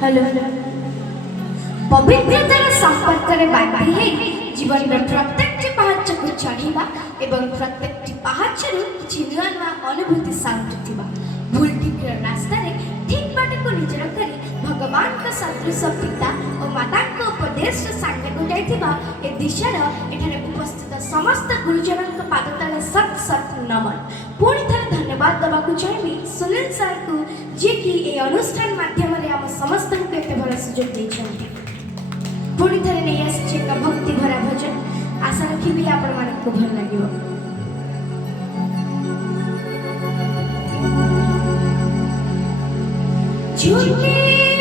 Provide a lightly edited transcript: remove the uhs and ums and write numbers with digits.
हेलो पवित्रतार संपर्क में बांधी है जीवन प्रत्येक पहाड़ को चढ़ा एवं प्रत्येक पहाड़ किसी नुआ नुआ अनुभूति साउंटुवा भूल ठीक रास्तार ठीक बाट को निजर कर भगवान का सदृश पिता और माता उपदेश सामने को जाइथिबा ए दिशार एठारे उपस्थित समस्त गुरुजन पादतले सत सत नमन पुणी थे धन्यवाद देवाक चाहिए सुनील सर को जी कि ए अनुष्ठान माध्यम आम समस्त को एत भल सुजोग देते पुणी थे नहीं आसी एक भक्ति भरा भजन आशा रखी भी आपण मानक भल लगे झूठी